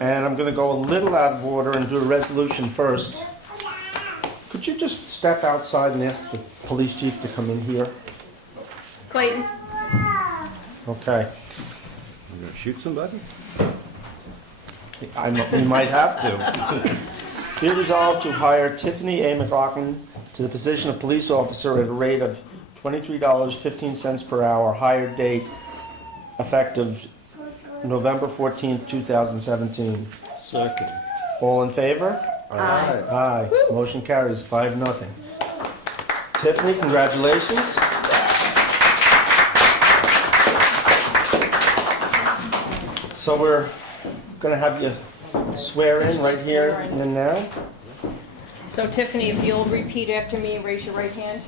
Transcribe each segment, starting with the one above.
And I'm going to go a little out of order and do a resolution first. Could you just step outside and ask the police chief to come in here? Clayton. Okay. You gonna shoot somebody? We might have to. Be resolved to hire Tiffany A. McLaughlin to the position of police officer at a rate of $23.15 per hour, hired date effective November 14th, 2017. Second. All in favor? Aye. Aye. Motion carries 5-0. Tiffany, congratulations. So we're going to have you swear in right here and now. So Tiffany, if you'll repeat after me and raise your right hand.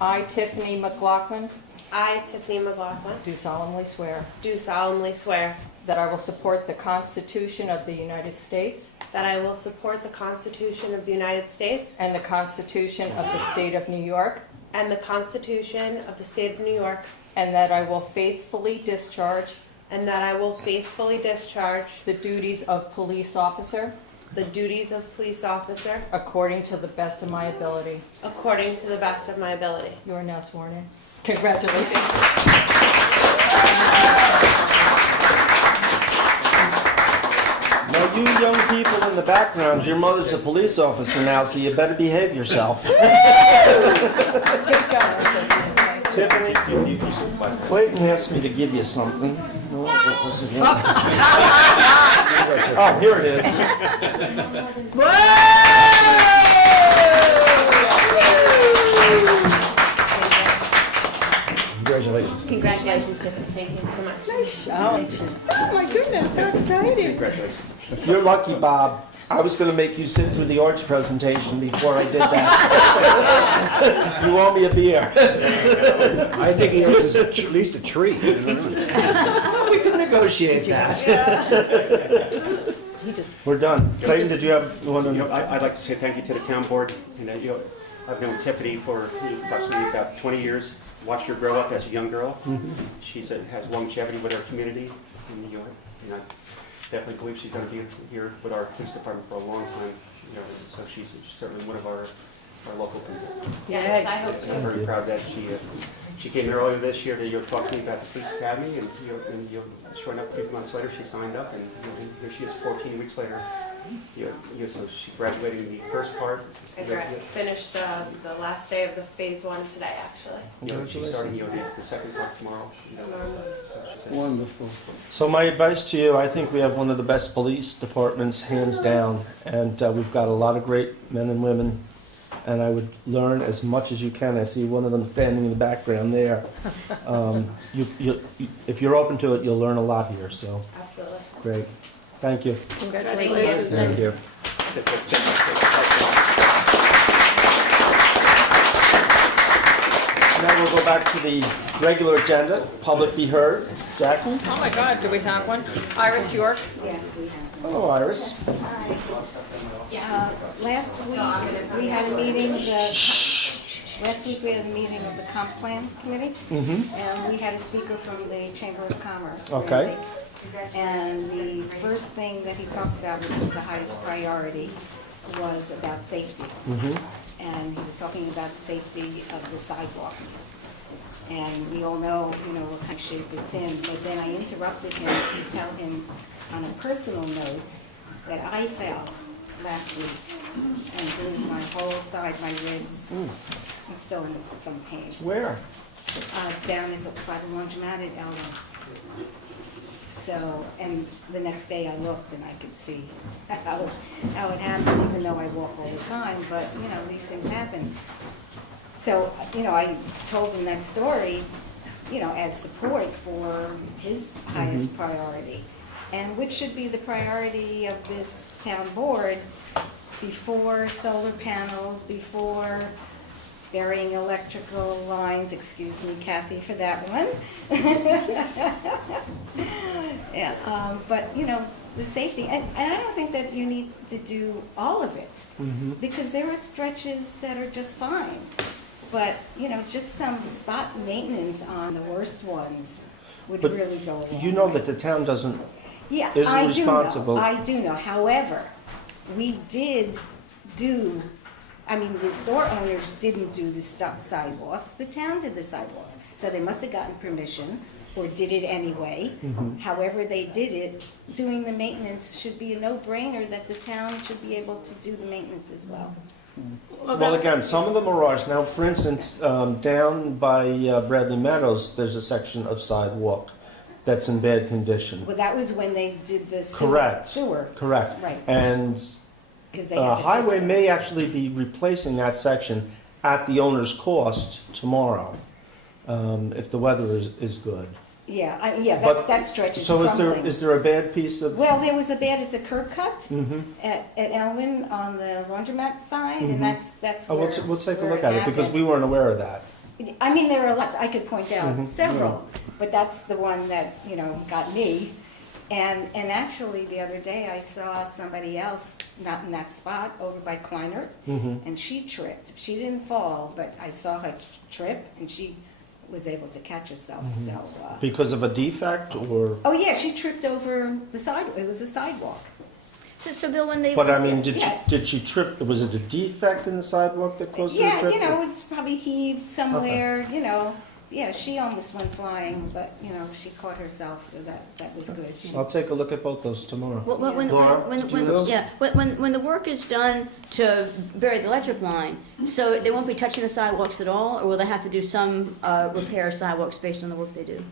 I, Tiffany McLaughlin, I, Tiffany McLaughlin, do solemnly swear do solemnly swear that I will support the Constitution of the United States that I will support the Constitution of the United States and the Constitution of the State of New York, and the Constitution of the State of New York, and that I will faithfully discharge and that I will faithfully discharge the duties of police officer the duties of police officer according to the best of my ability. according to the best of my ability. You are now sworn in. Congratulations. Now, you young people in the background, your mother's a police officer now, so you better behave yourself. Tiffany, Clayton asked me to give you something. Oh, here it is. Congratulations. Congratulations, Tiffany. Thank you so much. Oh my goodness, how exciting. Congratulations. You're lucky, Bob. I was going to make you sit through the arts presentation before I did that. You owe me a beer. I think he owes us at least a tree. We can negotiate that. He just, We're done. Clayton, did you want to? I'd like to say thank you to the town board, and I've known Tiffany for approximately about 20 years, watched her grow up as a young girl. She has longevity with our community in New York, and I definitely believe she's going to be here with our police department for a long time. So she's certainly one of our local people. Yes, I hope And I'm very proud that she came here earlier this year to talk to me about the police academy, and sure enough, 3 months later, she signed up, and here she is 14 weeks later. So she graduated in the first part. I finished the last day of the phase 1 today, actually. She's starting the second part tomorrow. Wonderful. So my advice to you, I think we have one of the best police departments, hands down, and we've got a lot of great men and women, and I would learn as much as you can. I see one of them standing in the background there. If you're open to it, you'll learn a lot here, so Absolutely. great. Thank you. congratulations. Thank you. Now we'll go back to the regular agenda, public be heard. Jackie? Oh my God, do we have one? Iris York? Yes, we have. Hello, Iris. Last week, we had a meeting, last week we had a meeting of the comp plan committee, and we had a speaker from the Chamber of Commerce. Okay. And the first thing that he talked about, which was the highest priority, was about safety. And he was talking about the safety of the sidewalks. And we all know, what kind of shape it's in, but then I interrupted him to tell him on a personal note that I fell last week and bruised my whole side, my ribs. I'm still in some pain. Where? Down by the laundromat at Elmo. So, and the next day I looked and I could see how it happened, even though I walk all the time, but, these things happen. So, I told him that story, as support for his highest priority. And which should be the priority of this town board before solar panels, before burying electrical lines, excuse me, Kathy, for that one. Yeah, but the safety, and I don't think that you need to do all of it, because there are stretches that are just fine. But, just some spot maintenance on the worst ones would But really go a long You know way. that the town doesn't Yeah, is I do know, responsible. I do know. However, we did do, I mean, the store owners didn't do the sidewalks, the town did the sidewalks. So they must have gotten permission or did it anyway. However they did it, doing the maintenance should be a no-brainer that the town should be able to do the maintenance as well. Well, again, some of them are ours. Now, for instance, down by Bradley Meadows, there's a section of sidewalk that's in bad condition. Well, that was when they did the Correct. sewer, Correct. right, And because they had to fix Highway it. may actually be replacing that section at the owner's cost tomorrow, if the weather is good. Yeah, yeah, But- that stretch is So crumbling. is there a bad piece of? Well, there was it's a curb cut Mhm. at Elwyn on the laundromat side, Mhm. and that's Oh, where. we'll take a where look at it, because happened. we weren't aware of that. I mean, there are lots, I could point out Mhm. several, but that's the one that, got me. And actually, the other day, I saw somebody else, not in that spot, over by Kleinert, Mhm. and she tripped. She didn't fall, but I saw her trip, and she was able to catch herself, Mm-hmm. so. Because of a defect, or? Oh, yeah, she tripped over the sidewalk, it was a sidewalk. So Bill, when they. But I mean, Yeah. did she trip, was it a defect in the sidewalk that caused her to trip? Yeah, it's probably heaved somewhere, yeah, she almost went flying, but, she caught herself, so that was good. I'll take a look at both those tomorrow. Laura, do you know? When the work is done to bury the electric line, so they won't be touching the sidewalks at all, or will they have to do some repair sidewalks based on the work they do?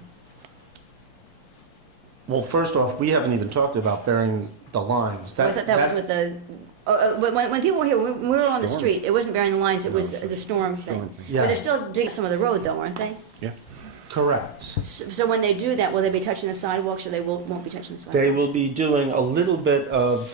Well, first off, we haven't even talked about burying the lines. I thought that was with the, when people were here, when we were on the street, it wasn't burying the lines, it was the storm thing. But Yeah, they're still digging some of the road though, aren't they? correct. So when they do that, will they be touching the sidewalks, or they won't be touching the sidewalks? They will be doing a little bit of,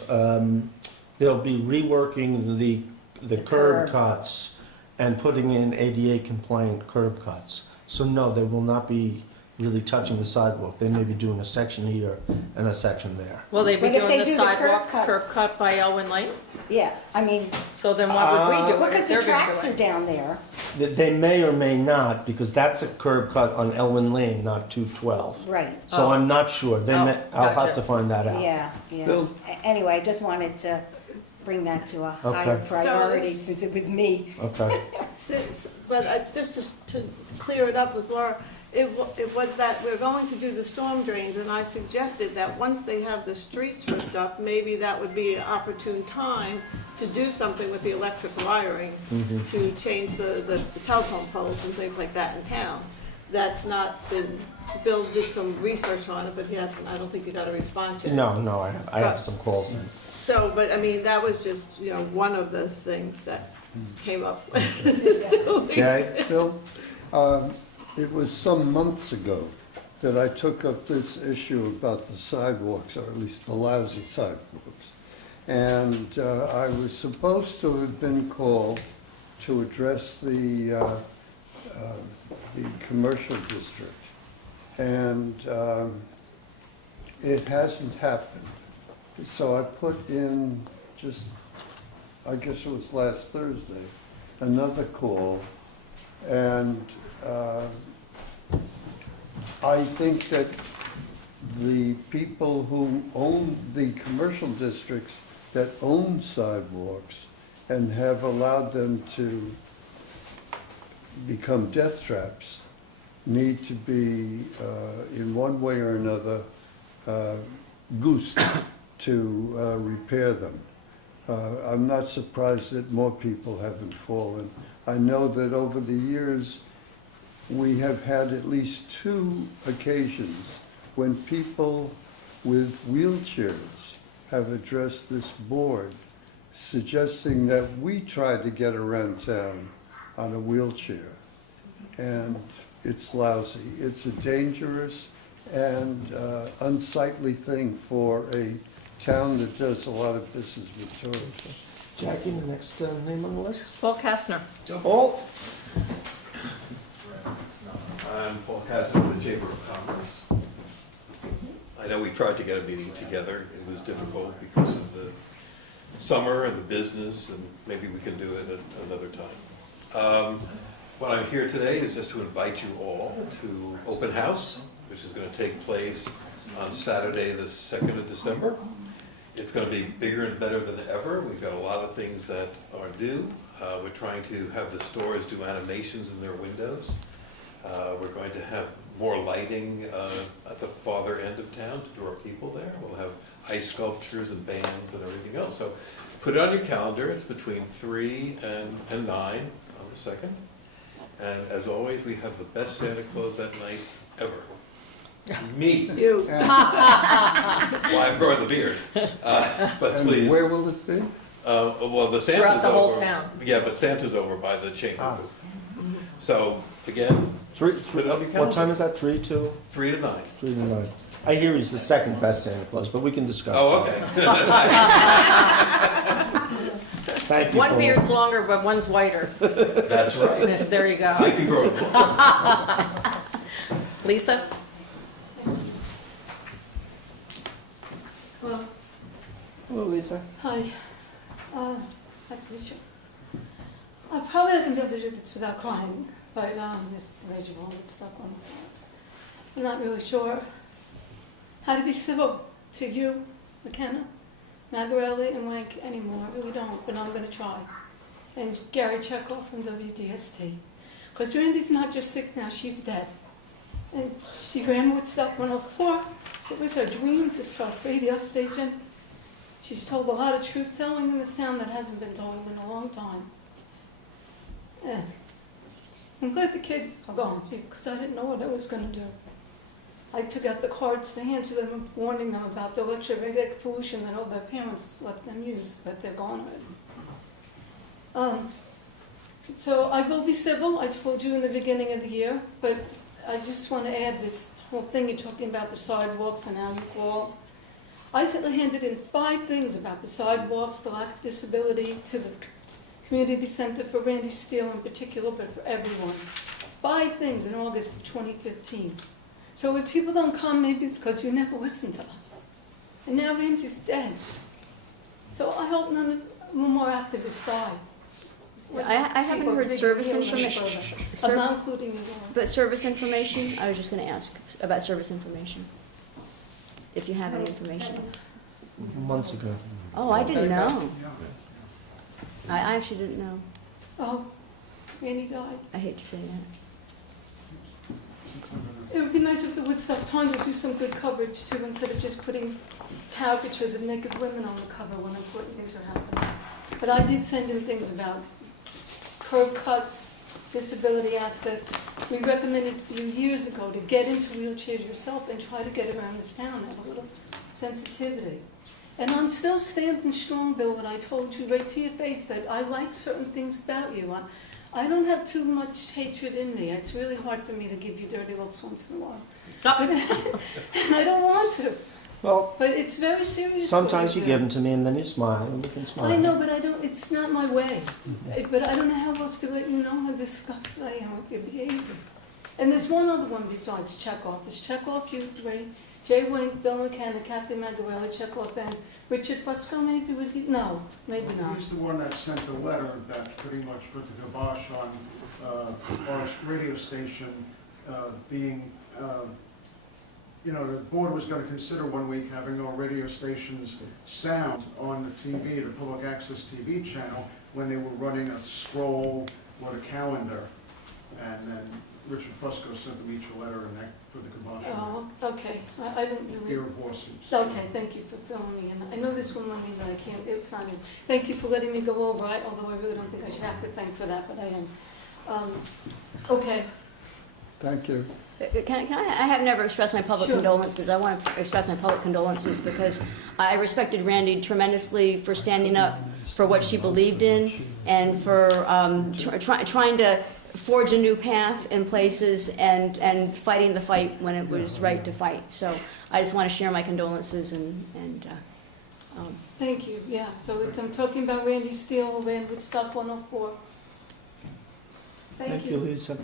they'll be reworking the curb curb. cuts and putting in ADA compliant curb cuts. So no, they will not be really touching the sidewalk. They may be doing a section here and a section there. Will they be But if doing they the do the curb sidewalk cut- curb cut by Elwyn Lane? Yeah, I mean, So then why would we do it? because if the they're gonna tracks do are it? down there. They may or may not, because that's a curb cut on Elwyn Lane, not 212. Right, So Oh. I'm not sure. Oh, I'll have gotcha. to find that out. yeah. Bill? Anyway, I just wanted to bring that to a higher Okay. priority it's- since it was me. Okay. But just to clear it up with Laura, it was that we're going to do the storm drains, and I suggested that once they have the streets ripped up, maybe that would be an opportune time to do something with the electric wiring, to change the telephone poles and things like that in town. That's not been, Bill did some research on it, but he hasn't, I don't think he got a response yet. No, I have some calls in. So, but I mean, that was just, one of the things that came up. Jay? Bill, it was some months ago that I took up this issue about the sidewalks, or at least the lousy sidewalks. And I was supposed to have been called to address the commercial district. And it hasn't happened. So I put in just, I guess it was last Thursday, another call. And I think that the people who own the commercial districts that own sidewalks and have allowed them to become death traps need to be, in one way or another, goosed to repair them. I'm not surprised that more people haven't fallen. I know that over the years, we have had at least 2 occasions when people with wheelchairs have addressed this board, suggesting that we try to get around town on a wheelchair. And it's lousy. It's a dangerous and unsightly thing for a town that does a lot of business with tourists. Jackie, the next name on the list? Paul Kastner. Paul? I'm Paul Kastner with the Chamber of Commerce. I know we tried to get a meeting together. It was difficult because of the summer and the business, and maybe we can do it at another time. What I'm here today is just to invite you all to open house which is going to take place on Saturday, the 2nd of December. It's going to be bigger and better than ever. We've got a lot of things that are due. We're trying to have the stores do animations in their windows. We're going to have more lighting at the farther end of town to draw people there. We'll have ice sculptures and bands and everything else. So put it on your calendar. It's between 3 and 9 on the 2nd. And as always, we have the best Santa Claus that night ever. Me. You. Well, I'm growing the beard. But And please. where will it be? Well, the Santa's Throughout the whole over. town. Yeah, but Santa's over by the chamber booth. So, again, Three, put it on your calendar. what time is that, 3 to 3 to 9. 3 to 9? I hear he's the second best Santa Claus, but we can discuss Oh, that. okay. Thank you. One Paul. beard's longer, but one's whiter. That's right. There you go. I can grow it. Lisa? Well, Hello, Lisa. hi. Hi, Felicia. I'm probably not going to be able to do this without crying, but there's visual and stuff on. I'm not really sure how to be civil to you, McKenna, Magarelli, and Wank anymore. I really don't, but I'm going to try. And Gary Chekhov from WDST. Because Randy's not just sick now, she's dead. And she ran Woodstock 104. It was her dream to start a radio station. She's told a lot of truth-telling in this town that hasn't been told in a long time. And I'm glad the kids are gone, because I didn't know what I was going to do. I took out the cards to hand to them, warning them about the electromagnetic pollution that all their parents let them use, but they're gone already. So I will be civil, I told you in the beginning of the year, but I just want to add this whole thing you're talking about the sidewalks and how you call. I handed in 5 things about the sidewalks, the lack of disability, to the community center for Randy Steele in particular, but for everyone. 5 things in August of 2015. So if people don't come, maybe it's because you never listened to us. And now Randy's dead. So I hope none more activists die. I haven't People heard dig service in information. further. I'm not including you all. But service information, I was just going to ask about service information. If you have any information. Months ago. Oh, I didn't know. I actually didn't know. Oh, Randy died. I hate to say that. It would be nice if the Woodstock Times would do some good coverage too, instead of just putting caricatures of naked women on the cover when important things are happening. But I did send in things about curb cuts, disability access. We recommended a few years ago to get into wheelchairs yourself and try to get around this town, have a little sensitivity. And I'm still standing strong, Bill, when I told you right to your face that I like certain things about you. I don't have too much hatred in me. It's really hard for me to give you dirty looks once in a while. But, and I don't want to. Well, But it's very serious. sometimes what you do. give them to me and then you smile and we can smile. I know, but I don't. It's not my way. But I don't know how else to let you know how disgusted I am with your behavior. And there's one other one besides Chekhov. There's Chekhov, you three, Jay Wink, Bill McKenna, Kathy Magarelli, Chekhov, and Richard Fusco. Maybe was he? No, maybe not. He's the one that sent the letter that pretty much put the kibosh on our radio station being, you know, the board was going to consider one week having our radio station's sound on the TV, the public access TV channel, when they were running a scroll or a calendar. And then Richard Fusco sent them each a letter and that put the kibosh on Oh, okay. I didn't it. really. Fear of lawsuits. Okay, thank you for filling me in. I know this one money that I can't, it's not in. Thank you for letting me go over, although I really don't think I should have to thank for that, but I am. Okay, Thank you. I have never expressed my public Sure. condolences. I want to express my public condolences because I respected Randy tremendously for standing up for what she believed in and for trying to forge a new path in places and fighting the fight when it was right to fight. So I just want to share my condolences and thank you, yeah. So I'm talking about Randy Steele, Van Woodstock 104. Thank you. Lisa.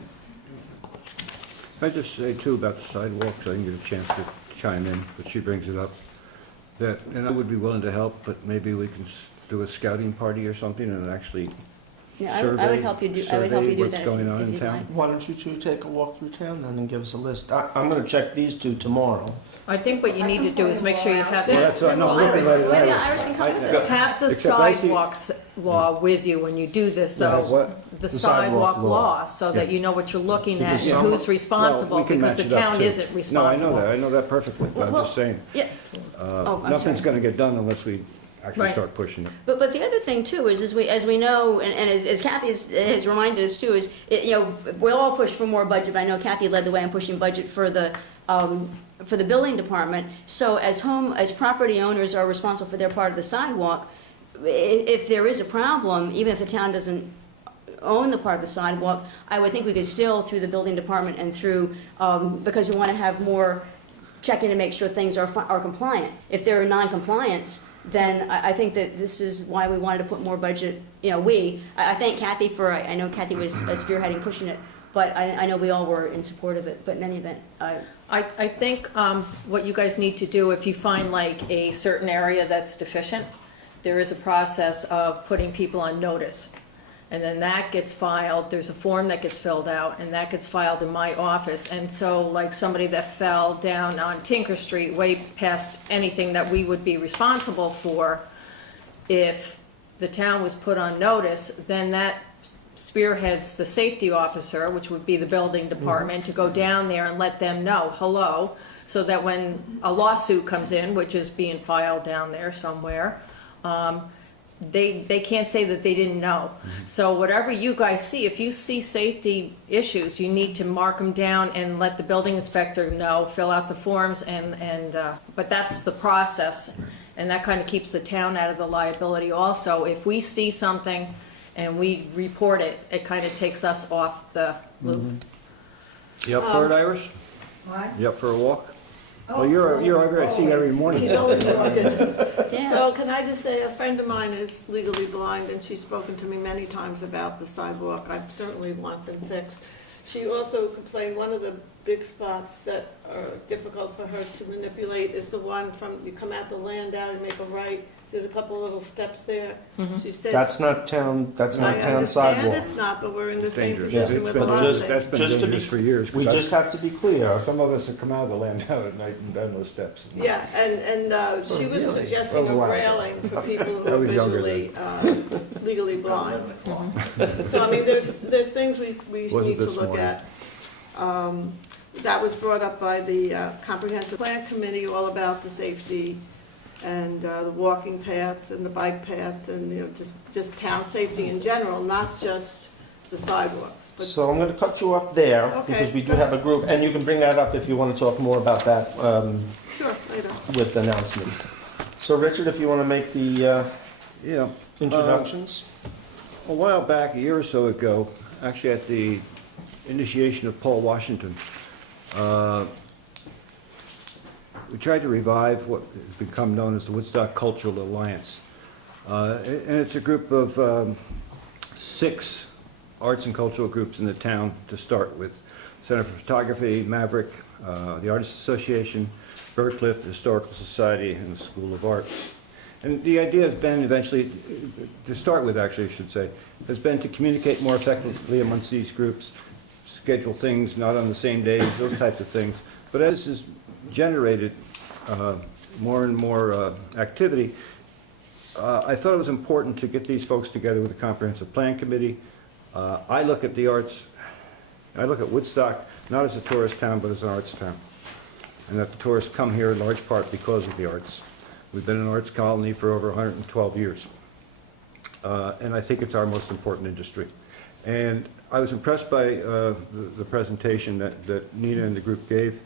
I just say too about the sidewalks, I didn't get a chance to chime in, but she brings it up, that, and I would be willing to help, but maybe we can do a scouting party or something and actually Yeah, I survey. would help you do, I would help you do that Survey what's going on if in you'd town. like. Why don't you two take a walk through town then and give us a list? I'm gonna check these two tomorrow. I think what you need to do is make sure you have Well, that's, no, I'm looking right at Maybe Iris. Iris can come with us. have the Except I see- sidewalks law with you when you do this, Yeah, so, what? the sidewalk sidewalk law. law, so that Yeah. you know what you're looking at Because and some- who's responsible, Well, we can because the match it up, town too. isn't responsible. No, I know that perfectly, but I'm Well, just saying, Yeah. Oh, I'm nothing's sorry. gonna get done unless we actually Right. start pushing it. But the other thing too is, as we know, and as Kathy has reminded us too, is, we'll all push for more budget, but I know Kathy led the way in pushing budget for the building department. So as property owners are responsible for their part of the sidewalk, if there is a problem, even if the town doesn't own the part of the sidewalk, I would think we could still, through the building department and through, because we want to have more checking to make sure things are compliant. If there are non-compliance, then I think that this is why we wanted to put more budget, I thank Kathy for, I know Kathy was spearheading pushing it, but I know we all were in support of it, but in any event, I think what you guys need to do, if you find like a certain area that's deficient, there is a process of putting people on notice. And then that gets filed, there's a form that gets filled out, and that gets filed in my office. And so like somebody that fell down on Tinker Street, way past anything that we would be responsible for, if the town was put on notice, then that spearheads the safety officer, which would be the building department, to go down there and let them know, hello, so that when a lawsuit comes in, which is being filed down there somewhere, they can't say that they didn't know. So whatever you guys see, if you see safety issues, you need to mark them down and let the building inspector know, fill out the forms, but that's the process. And that kind of keeps the town out of the liability also. If we see something and we report it, it kind of takes us off the loop. You up for it, Iris? What? You up for a walk? Oh, Well, I see you every morning. She's always walking. yeah. So can I just say, a friend of mine is legally blind, and she's spoken to me many times about the sidewalk. I certainly want them fixed. She also complained one of the big spots that are difficult for her to manipulate is the one you come out the Landau, you make a right, there's a couple little steps there. She said. That's not town I understand sidewalk. it's not, but we're in the same Dangerous. position It's with been a lot of dangerous. things. That's been Just to be- dangerous for years. We just have to be clear. Some of us have come out of the land out at night and done those steps. Yeah, and she was suggesting a Oh, wow. railing for people who I are was younger visually, legally blind. So, I mean, there's things we Wasn't need to this look morning. at. That was brought up by the Comprehensive Plan Committee, all about the safety and the walking paths and the bike paths and, just town safety in general, not just the sidewalks. But So I'm gonna cut you off there, Okay. because we do have a group, and you can bring that up if you wanna talk more about that, Sure, later. with announcements. So Richard, if you wanna make the, Yeah. introductions? A while back, a year or so ago, actually at the initiation of Paul Washington, we tried to revive what has become known as the Woodstock Cultural Alliance. And it's a group of 6 arts and cultural groups in the town to start with. Center for Photography, Maverick, the Artists Association, Birdcliff, the Historical Society, and the School of Art. And the idea has been eventually, to start with actually I should say, has been to communicate more effectively amongst these groups, schedule things not on the same days, those types of things. But as has generated more and more activity, I thought it was important to get these folks together with a comprehensive plan committee. I look at the arts, I look at Woodstock not as a tourist town, but as an arts town. And that the tourists come here in large part because of the arts. We've been an arts colony for over 112 years. And I think it's our most important industry. And I was impressed by the presentation that Nina and the group gave,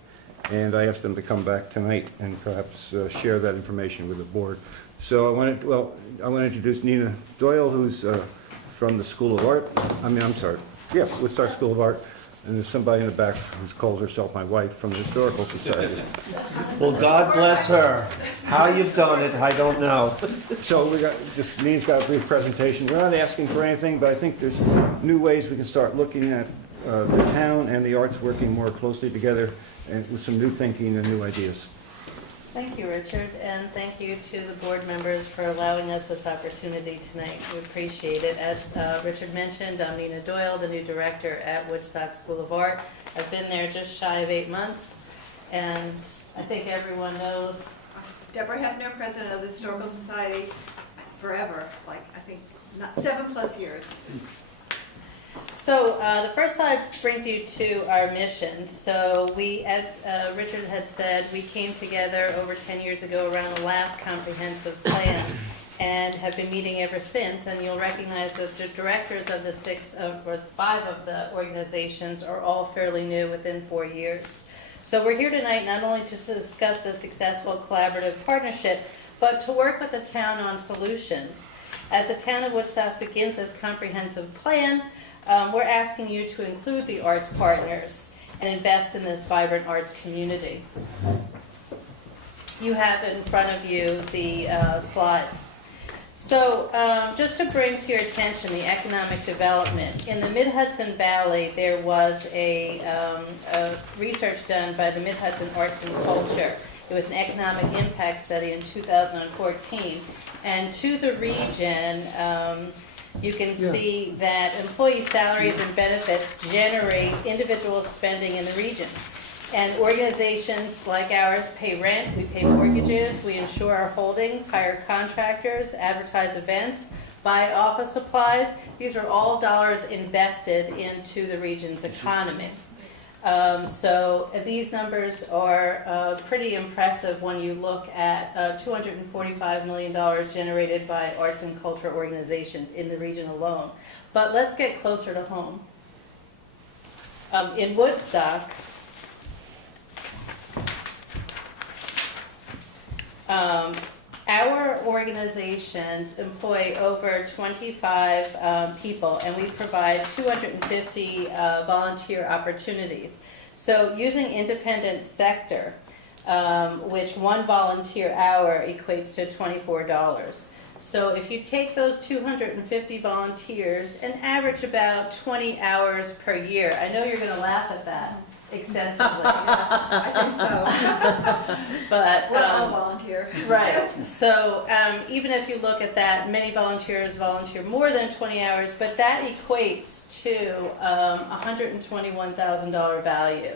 and I asked them to come back tonight and perhaps share that information with the board. So I want to introduce Nina Doyle, who's from the School of Art. Woodstock School of Art. And there's somebody in the back who calls herself my wife from the Historical Society. Well, God bless her. How you've done it, I don't know. So Nina's got a brief presentation. We're not asking for anything, but I think there's new ways we can start looking at the town and the arts working more closely together and with some new thinking and new ideas. Thank you, Richard, and thank you to the board members for allowing us this opportunity tonight. We appreciate it. As Richard mentioned, I'm Nina Doyle, the new director at Woodstock School of Art. I've been there just shy of 8 months, and I think everyone knows. Deborah Hefner, president of the Historical Society, forever, like I think 7+ years. So the first slide brings you to our mission. So we, as Richard had said, we came together over 10 years ago around the last comprehensive plan and have been meeting ever since. And you'll recognize that the directors of the 5 of the organizations are all fairly new, within 4 years. So we're here tonight not only to discuss the successful collaborative partnership, but to work with the town on solutions. As the town of Woodstock begins this comprehensive plan, we're asking you to include the arts partners and invest in this vibrant arts community. You have in front of you the slides. So just to bring to your attention the economic development, in the Mid-Hudson Valley there was a research done by the Mid-Hudson Arts and Culture. It was an economic impact study in 2014. And to the region, you can see that employee salaries and benefits generate individual spending in the region. And organizations like ours pay rent, we pay mortgages, we insure our holdings, hire contractors, advertise events, buy office supplies. These are all dollars invested into the region's economy. So these numbers are pretty impressive when you look at $245 million generated by arts and culture organizations in the region alone. But let's get closer to home. In Woodstock, our organizations employ over 25 people, and we provide 250 volunteer opportunities. So using independent sector, which one volunteer hour equates to $24. So if you take those 250 volunteers and average about 20 hours per year, I know you're going to laugh at that extensively. Yes, I think so. But we're all volunteer. Right. So even if you look at that, many volunteers volunteer more than 20 hours, but that equates to $121,000 value.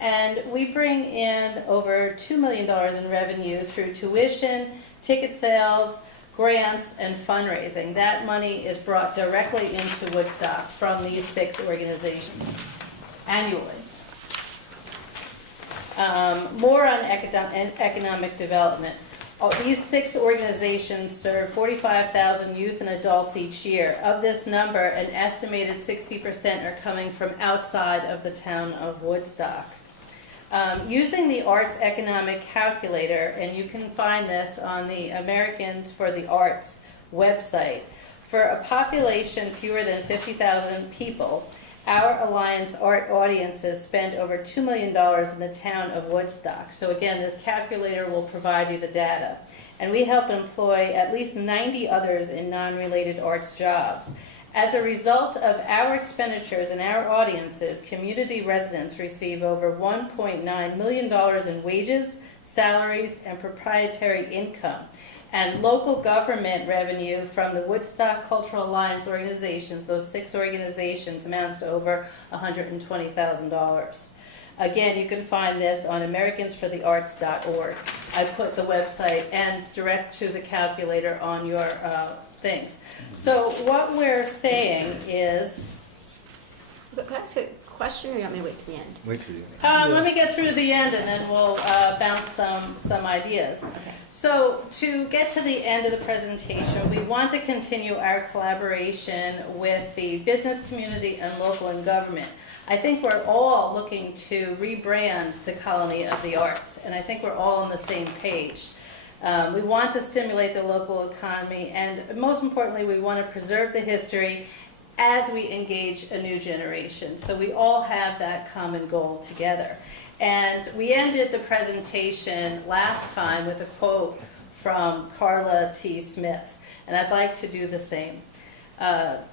And we bring in over $2 million in revenue through tuition, ticket sales, grants, and fundraising. That money is brought directly into Woodstock from these 6 organizations annually. More on economic development. These 6 organizations serve 45,000 youth and adults each year. Of this number, an estimated 60% are coming from outside of the town of Woodstock. Using the Arts Economic Calculator, and you can find this on the Americans for the Arts website, for a population fewer than 50,000 people, our Alliance Art audiences spend over $2 million in the town of Woodstock. So again, this calculator will provide you the data. And we help employ at least 90 others in non-related arts jobs. As a result of our expenditures and our audiences, community residents receive over $1.9 million in wages, salaries, and proprietary income. And local government revenue from the Woodstock Cultural Alliance organizations, those 6 organizations, amounts to over $120,000. Again, you can find this on americansforthearts.org. I put the website and direct to the calculator on your things. So what we're saying is... But can I ask a question, or you want me to wait to the end? Wait till you. Yeah. Let me get through the end, and then we'll bounce some ideas. Okay. So to get to the end of the presentation, we want to continue our collaboration with the business community and local and government. I think we're all looking to rebrand the Colony of the Arts, and I think we're all on the same page. We want to stimulate the local economy, and most importantly, we want to preserve the history as we engage a new generation. So we all have that common goal together. And we ended the presentation last time with a quote from Carla T. Smith, and I'd like to do the same.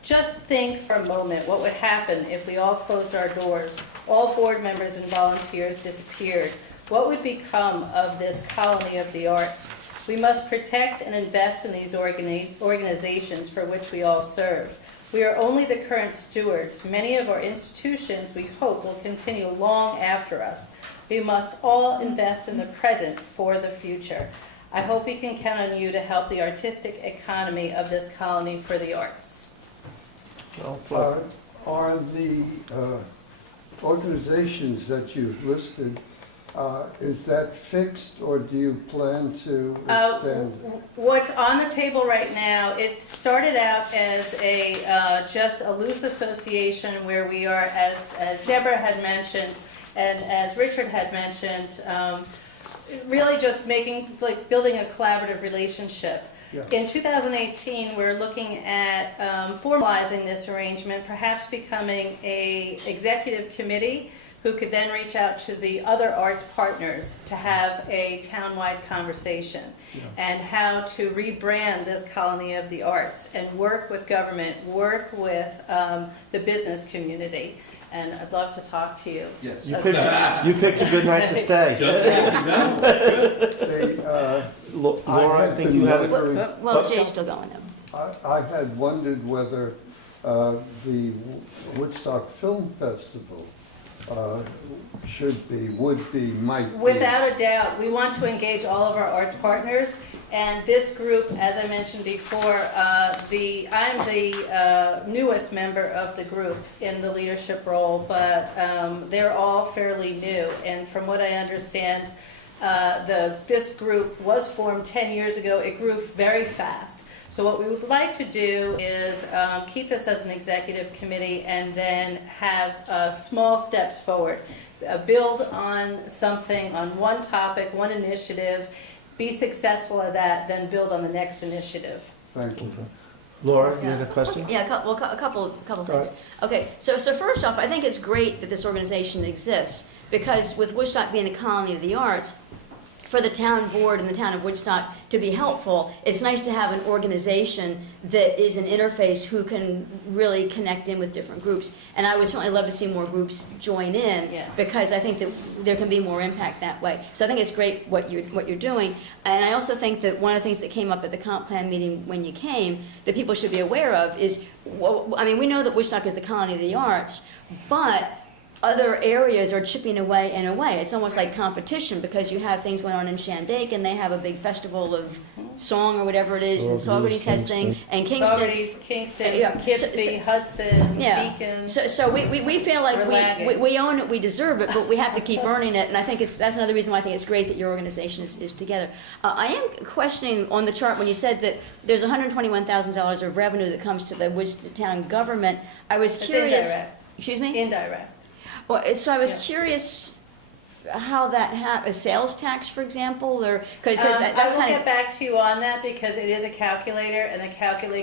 Just think for a moment what would happen if we all closed our doors, all board members and volunteers disappeared. What would become of this colony of the arts? We must protect and invest in these organizations for which we all serve. We are only the current stewards. Many of our institutions, we hope, will continue long after us. We must all invest in the present for the future. I hope we can count on you to help the artistic economy of this colony for the arts. Are the organizations that you've listed, is that fixed, or do you plan to extend? What's on the table right now, it started out as just a loose association where we are, as Deborah had mentioned, and as Richard had mentioned, really just building a collaborative relationship. Yeah. In 2018, we're looking at formalizing this arrangement, perhaps becoming a executive committee who could then reach out to the other arts partners to have a townwide conversation and how to rebrand this colony of the arts and work with government, work with the business community. And I'd love to talk to you. Yes. You picked a good night to stay. Just so you know, that's good. Laura, I think you had a... Well, Jay's still going though. I had wondered whether the Woodstock Film Festival might be. Without a doubt, we want to engage all of our arts partners, and this group, as I mentioned before, I'm the newest member of the group in the leadership role, but they're all fairly new, and from what I understand, this group was formed 10 years ago. It grew very fast. So what we would like to do is keep this as an executive committee and then have small steps forward. Build on something, on one topic, one initiative, be successful at that, then build on the next initiative. Thank you. Laura, you had a question? Yeah, a couple Go things. ahead. Okay, so first off, I think it's great that this organization exists, because with Woodstock being a colony of the arts, for the town board and the town of Woodstock to be helpful, it's nice to have an organization that is an interface who can really connect in with different groups. And I would certainly love to see more groups join in, Yes. because I think that there can be more impact that way. So I think it's great what you're doing. And I also think that one of the things that came up at the comp plan meeting when you came that people should be aware of is, I mean, we know that Woodstock is the colony of the arts, but other areas are chipping away in a way. It's almost like competition, because you have things going on in Shandaken, and they have a big festival of song or whatever it is, and Saugerties has things, and Kingston. Saugerties, Kingston, Yeah. Poughkeepsie, Hudson, Yeah. Beacon. So we feel like We're lagging. we own it, we deserve it, but we have to keep earning it, and I think that's another reason why I think it's great that your organization is together. I am questioning on the chart when you said that there's $121,000 of revenue that comes to the Woodstock town government. I was It's curious. indirect. Excuse me? Indirect. Well, so I was Yeah. curious how that a sales tax, for example, or because I that's will kind get of. back to you on that, because it is a calculator, and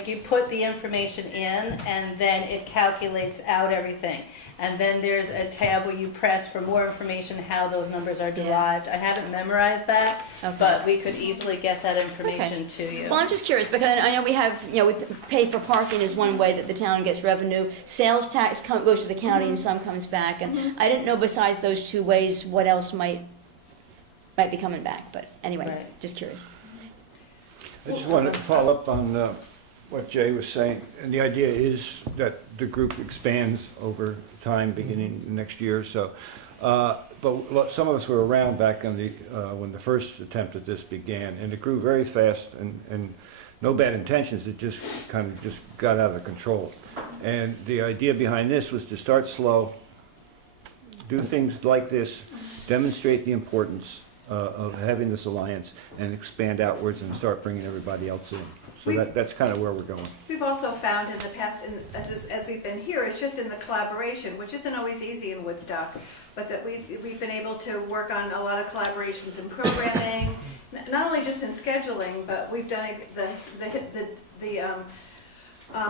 you put the information in, and then it calculates out everything. And then there's a tab where you press for more information how those numbers are derived. I haven't memorized that, Okay. but we could easily get that information to you. Well, I'm just curious, because I know we have, we pay for parking is one way that the town gets revenue. Sales tax goes to the county and some comes back. And I didn't know besides those two ways what else might be coming back. But anyway, Right. just curious. I just wanted to follow up on what Jay was saying. And the idea is that the group expands over time, beginning next year or so. But some of us were around back in when the first attempt at this began, and it grew very fast, and no bad intentions, it just kind of just got out of control. And the idea behind this was to start slow, do things like this, demonstrate the importance of having this alliance, and expand outwards and start bringing everybody else in. So that's kind of where we're going. We've also found in the past, as we've been here, it's just in the collaboration, which isn't always easy in Woodstock, but that we've been able to work on a lot of collaborations in programming, not only just in scheduling, but we've done the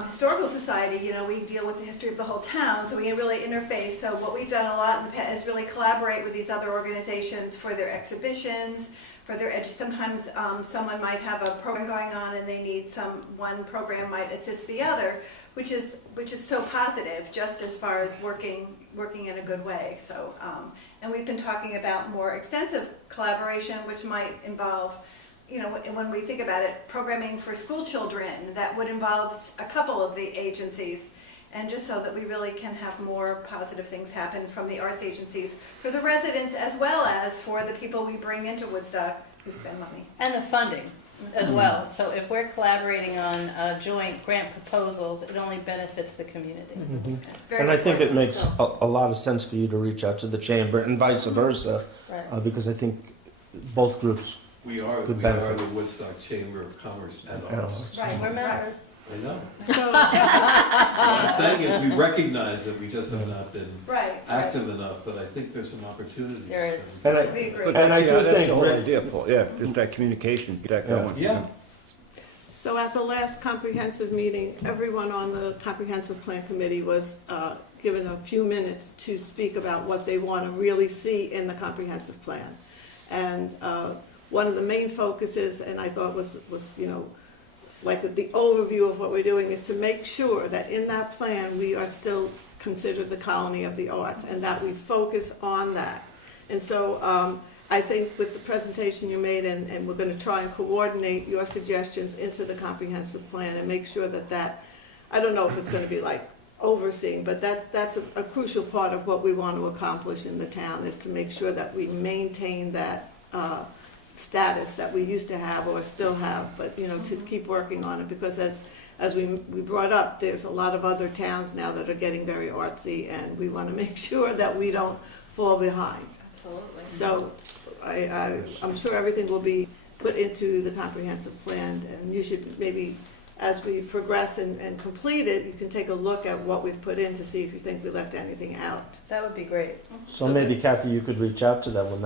Historical Society, we deal with the history of the whole town, so we really interface. So what we've done a lot in the past is really collaborate with these other organizations for their exhibitions, for their sometimes someone might have a program going on and they need one program might assist the other, which is so positive, just as far as working in a good way. So, and we've been talking about more extensive collaboration, which might involve, when we think about it, programming for school children that would involve a couple of the agencies, and just so that we really can have more positive things happen from the arts agencies for the residents as well as for the people we bring into Woodstock who spend money. And the funding as well. So if we're collaborating on joint grant proposals, it only benefits the community. Very And I think it important. makes a lot of sense for you to reach out to the chamber and vice versa, Right. because I think both groups We are Good the benefit. Woodstock Chamber of Commerce and and Arts. arts. Right, we're members. I know. So, What I'm saying is we recognize that we just have not been Right. active enough, but I think there's some opportunities. There is. And I, We agree. But And I that's, do yeah, that's think the whole Rick- idea, Paul, yeah, just that communication, get that Yeah. going. Yeah. so at the last comprehensive meeting, everyone on the comprehensive plan committee was given a few minutes to speak about what they want to really see in the comprehensive plan. And one of the main focuses, and I thought was like the overview of what we're doing, is to make sure that in that plan, we are still considered the colony of the arts, and that we focus on that. And so I think with the presentation you made, and we're gonna try and coordinate your suggestions into the comprehensive plan and make sure that, I don't know if it's gonna be like overseeing, but that's a crucial part of what we want to accomplish in the town, is to make sure that we maintain that status that we used to have or still have, but, to keep working on it, because as we brought up, there's a lot of other towns now that are getting very artsy, and we want to make sure that we don't fall behind. Absolutely. So I'm sure everything will be put into the comprehensive plan, and you should maybe, as we progress and complete it, you can take a look at what we've put in to see if you think we left anything out. That would be great. so maybe Kathy, you could reach out to them when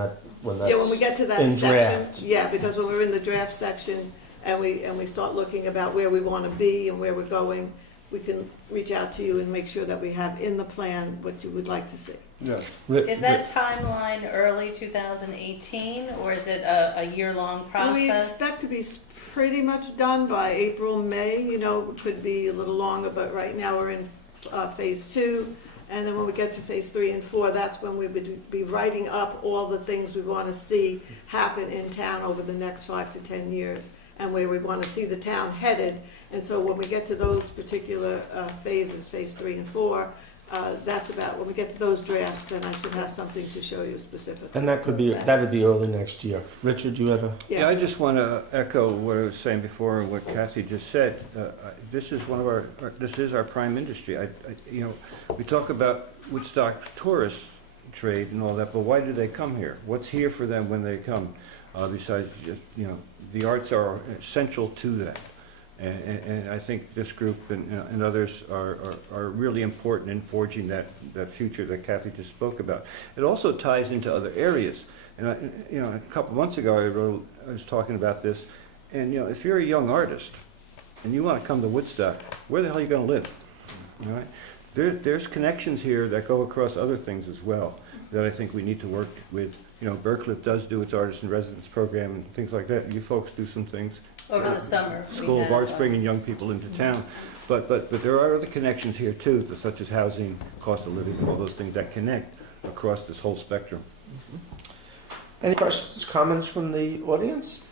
that's Yeah, when we get to that in section, draft. yeah, because when we're in the draft section and we start looking about where we want to be and where we're going, we can reach out to you and make sure that we have in the plan what you would like to see. Yes. Is that timeline early 2018, or is it a year-long We process? expect to be pretty much done by April, May, it could be a little longer, but right now we're in phase 2. And then when we get to phase 3 and 4, that's when we would be writing up all the things we want to see happen in town over the next 5 to 10 years, and where we want to see the town headed. And so when we get to those particular phases, phase 3 and 4, that's about, when we get to those drafts, then I should have something to show you specifically. And that would be early next year. Richard, you have a? Yeah, I just want to echo what I was saying before and what Kathy just said. This is this is our prime industry. We talk about Woodstock tourist trade and all that, but why do they come here? What's here for them when they come? Besides just, the arts are essential to that. And I think this group and others are really important in forging that future that Kathy just spoke about. It also ties into other areas. And a couple months ago, I was talking about this. And if you're a young artist and you want to come to Woodstock, where the hell are you going to live? All right? There's connections here that go across other things as well that I think we need to work with. Berkeley does do its artist in residence program and things like that. You folks do some things. Over the summer. we School of have, Arts bringing young people into town. But there are other connections here too, such as housing, cost of living, all those things that connect across this whole spectrum. Any questions, comments from the audience?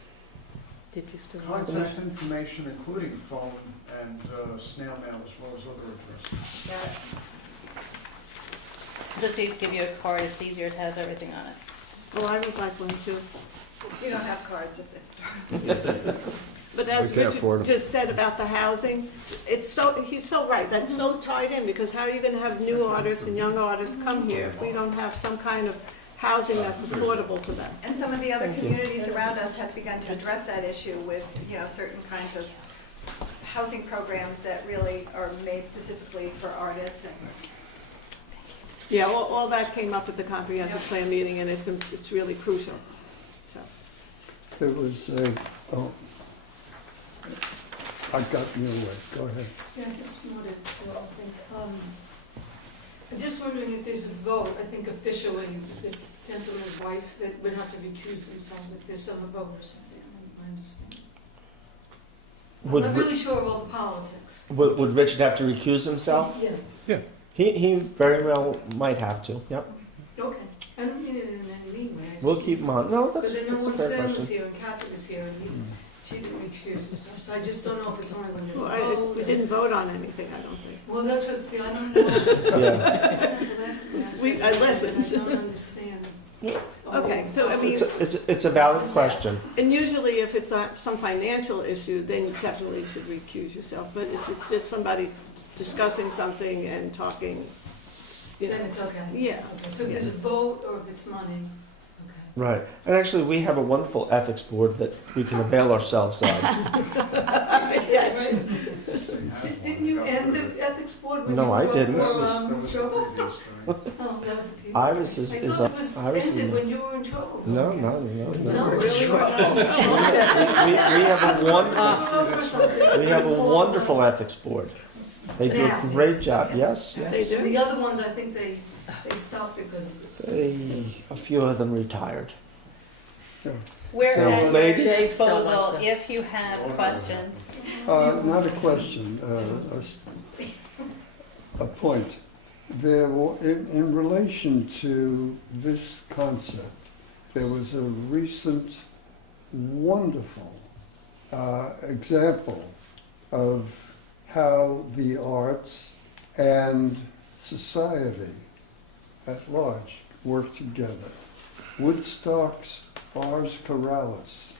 Did you still want to? Contact information, including phone and snail mail, as well as other addresses. Just to give you a card, it's easier, it has everything on it. Well, I would like one too. You don't have cards if it's. But as We can't afford Richard 'em. just said about the housing, he's so right, that's so tied in, because how are you gonna have new artists and young artists come here if we don't have some kind of housing that's affordable to them? And some of the other communities around us have begun to address that issue with, certain kinds of housing programs that really are made specifically for artists. And Yeah, all that came up at the comprehensive plan meeting, and it's really crucial, so. It was I got in your way, go ahead. Yeah, I just wanted to, I think, I'm just wondering if there's a vote, I think officially, this gentleman's wife that would have to recuse themselves if there's some vote or something, I understand. I'm Would, not Ri- really sure of all the politics. would Richard have to recuse himself? Yeah, He very well might have to, yep. okay. I don't mean it in any mean way. I just We'll mean keep him on. No, that's, Because I know that's a when fair Stan was question. here and Kathy was here, and she didn't recuse herself, so I just don't know if it's only when there's a Well, vote. we didn't vote on anything, I don't think. Well, that's what, see, I don't know. Yeah. I listened. I don't understand. Okay, so I mean, It's a valid question. and usually if it's some financial issue, then you definitely should recuse yourself. But if it's just somebody discussing something and talking, you Then know, it's okay. yeah. Okay, so if there's a vote or if it's money, okay. Right. And actually, we have a wonderful ethics board that we can avail ourselves of. Yes. Didn't you end the ethics board when No, you I wrote didn't. for, That was the trouble? previous time. Oh, that was a people. Iris is, I is thought a, it was Iris is ended a, when you were in trouble. no, No, really. really? We have a wonderful ethics board. They do a Yeah. great job, yes, They yes. do? The other ones, I think they stopped because A few of them retired. We're So, at your ladies- disposal if you have questions. Not a question, a point. In relation to this concept, there was a recent wonderful example of how the arts and society at large work together. Woodstock's Ars Chorales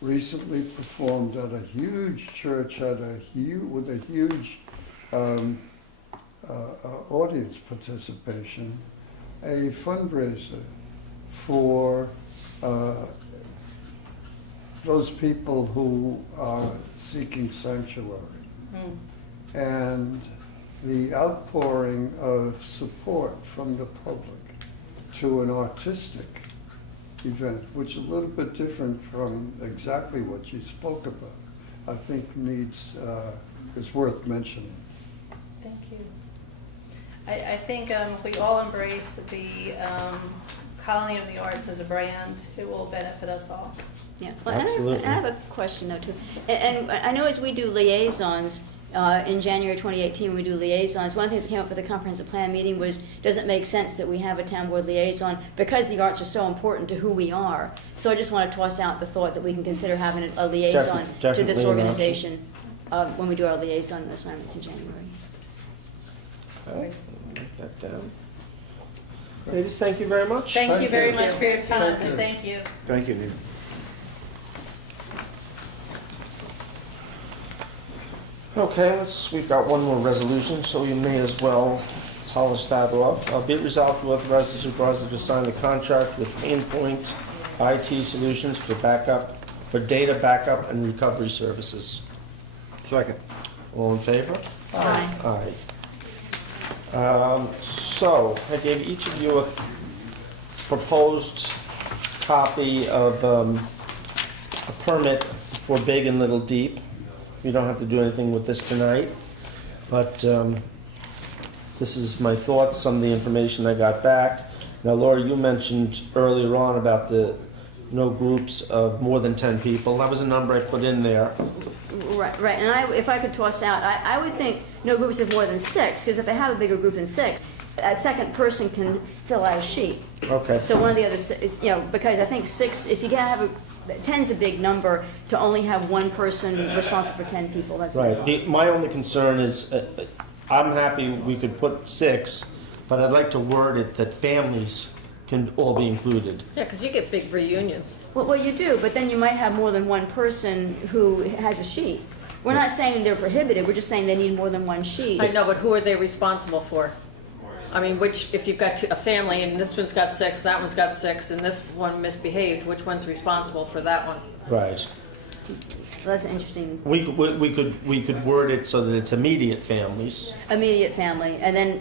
recently performed at a huge church, with a huge audience participation, a fundraiser for those people who are seeking sanctuary. And the outpouring of support from the public to an artistic event, which is a little bit different from exactly what you spoke about, I think is worth mentioning. Thank you. I think if we all embrace the Colony of the Arts as a brand, it will benefit us all. Yeah, well, and Absolutely. I have a question though too. And I know as we do liaisons, in January 2018, when we do liaisons, one of the things that came up at the comprehensive plan meeting was, does it make sense that we have a town board liaison because the arts are so important to who we are? So I just want to toss out the thought that we can consider having a liaison to Definitely this an organization when we do our liaison assignments in January. Okay, write that down. Ladies, thank you very much. Thank you very you. much for your time, Thank you. and thank you. Thank you, Nina. Okay, we've got one more resolution, so we may as well polish that off. Be it resolved to authorize the supervisor to sign the contract with Painpoint IT Solutions for data backup and recovery services. Second. All in favor? Aye. Aye. So, I gave each of you a proposed copy of a permit for Big and Little Deep. You don't have to do anything with this tonight, but this is my thoughts, some of the information I got back. Now, Laura, you mentioned earlier on about the no groups of more than 10 people. That was a number I put in there. Right, and if I could toss out, I would think no groups of more than 6, because if they have a bigger group than 6, a second person can fill out a sheet. Okay. So one of the other, because I think 6, if you have 10's a big number, to only have one person responsible for 10 people, that's Right. My only concern is, I'm happy we could put 6, but I'd like to word it that families can all be included. Yeah, because you get big reunions. Well, you do, but then you might have more than one person who has a sheet. We're not saying they're prohibited, we're just saying they need more than one sheet. I know, but who are they responsible for? I mean, if you've got a family and this one's got 6, that one's got 6, and this one misbehaved, which one's responsible for that one? Right. That's interesting. We could word it so that it's immediate families. Immediate family, and then,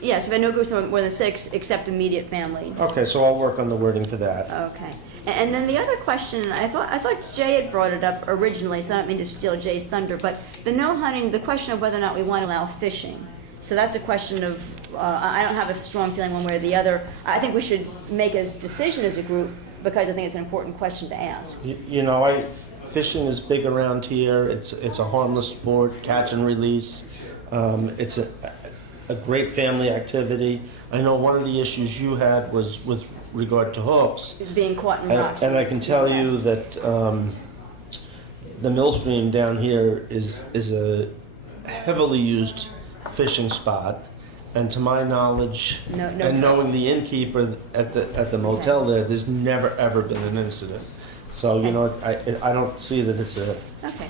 yes, if I no groups of more than 6, except immediate family. Okay, so I'll work on the wording for that. Okay. And then the other question, I thought Jay had brought it up originally, so I don't mean to steal Jay's thunder, but the no hunting, the question of whether or not we want to allow fishing. So that's a question of, I don't have a strong feeling one way or the other. I think we should make a decision as a group, because I think it's an important question to ask. You know, fishing is big around here. It's a harmless sport, catch and release. It's a great family activity. I know one of the issues you had was with regard to hooks. Being caught in rocks. And I can tell you that the mill stream down here is a heavily used fishing spot. And to my knowledge, No and knowing the innkeeper at the motel there's never ever been an incident. So, you know, I don't see that it's a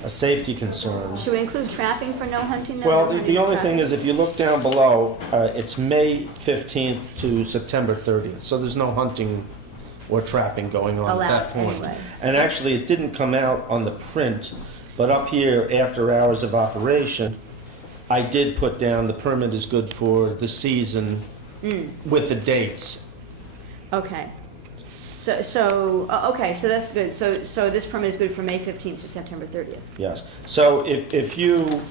safety concern. Should we include trapping for no hunting? then? Well, the only thing is, if you look down below, it's May 15th to September 30th, so there's no hunting or trapping going on at that point. Anyway. And actually, it didn't come out on the print, but up here, after hours of operation, I did put down the permit is good for the season with the dates. Okay. So that's good. So this permit is good from May 15th to September 30th. Yes. So if you,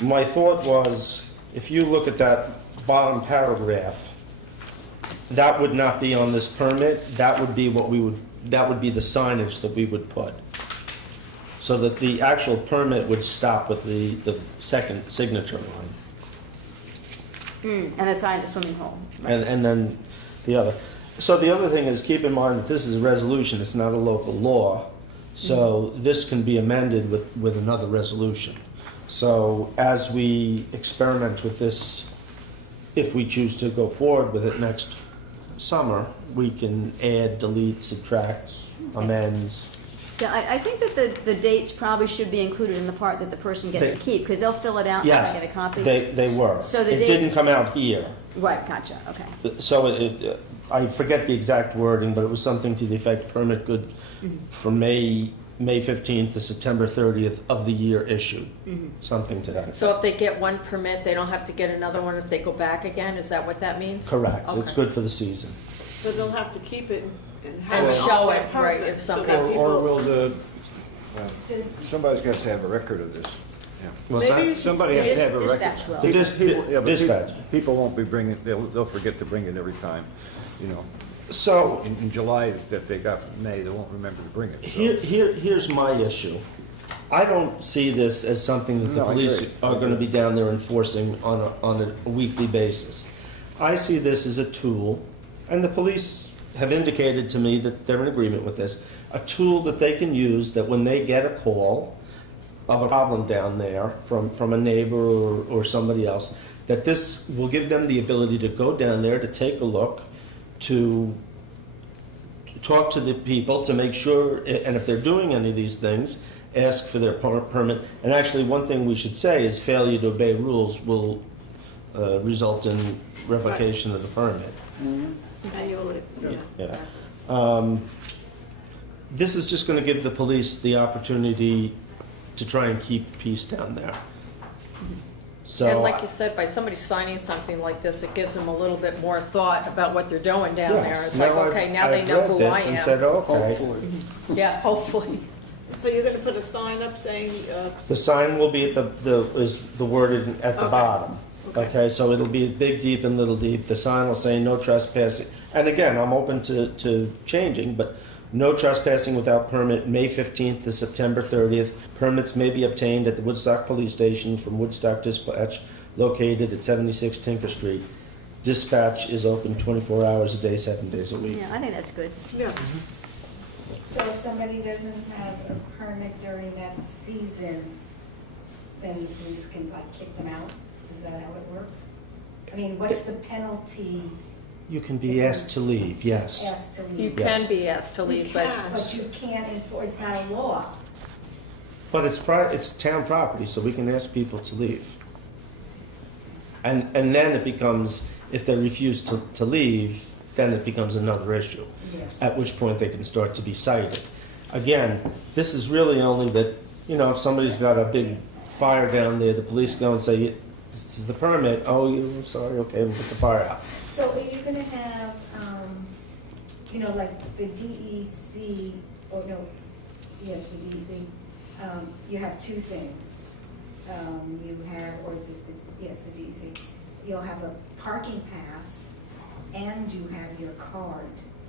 my thought was, if you look at that bottom paragraph, that would not be on this permit. That would be that would be the signage that we would put. So that the actual permit would stop with the second signature line. And the sign at the swimming hole. And then the other. So the other thing is, keep in mind that this is a resolution, it's not a local law. So this can be amended with another resolution. So as we experiment with this, if we choose to go forward with it next summer, we can add, delete, subtract, amend. Yeah, I think that the dates probably should be included in the part that the person gets to keep, because they'll fill it out and Yes, get a copy. they were. So the It dates. didn't come out here. Right, gotcha, okay. So I forget the exact wording, but it was something to the effect, permit good from May 15th to September 30th of the year issued. Something to that effect. So if they get one permit, they don't have to get another one if they go back again? Is that what that means? Correct, it's Okay. good for the season. But they'll have to keep it and And have it show on it, their right, person, if so somebody- that Or people. will Does- somebody's got to have a record of this. What's Maybe you that? should Somebody has to have a record. Dispatch will. The But dispatch. People won't be bringing, they'll forget to bring it every time, you know. So In July, that they got from May, they won't remember to bring it. so. here's my issue. I don't see this as something that the No, I police agree. are going to be down there enforcing on a weekly basis. I see this as a tool, and the police have indicated to me that they're in agreement with this, a tool that they can use that when they get a call of a problem down there from a neighbor or somebody else, that this will give them the ability to go down there, to take a look, to talk to the people, to make sure, and if they're doing any of these things, ask for their permit. And actually, one thing we should say is failure to obey rules will result in revocation of the permit. Annually, yeah. Yeah. This is just going to give the police the opportunity to try and keep peace down there. So, And like you said, by somebody signing something like this, it gives them a little bit more thought about what they're doing down there. yes, It's like, now I've- okay, now they I've know read who this I and said, am. okay. Yeah, hopefully. So you're gonna put a sign up saying, The sign will be at is the worded at the Okay. bottom. Okay, so it'll be big, deep, and little deep. The sign will say no trespassing. And again, I'm open to changing, but no trespassing without permit, May 15th to September 30th. Permits may be obtained at the Woodstock Police Station from Woodstock Dispatch, located at 76 Tinker Street. Dispatch is open 24 hours a day, 7 days a week. Yeah, I think that's good. yeah, So if somebody doesn't have a permit during that season, then the police can like kick them out? Is that how it works? I mean, what's the penalty? You can be asked to leave, Just yes. asked to You leave? can be asked to You leave, but can. But you can't enforce, it's not a law. But it's town property, so we can ask people to leave. And then it becomes, if they refuse to leave, then it becomes another issue, Yes. at which point they can start to be cited. Again, this is really only that, you know, if somebody's got a big fire down there, the police go and say, this is the permit, oh, you're sorry, okay, we'll put the fire out. So are you gonna have, you know, like the DEC, or no, yes, the DEC, you have two things. You have, or is it, yes, the DEC. you'll have a parking pass and you have your card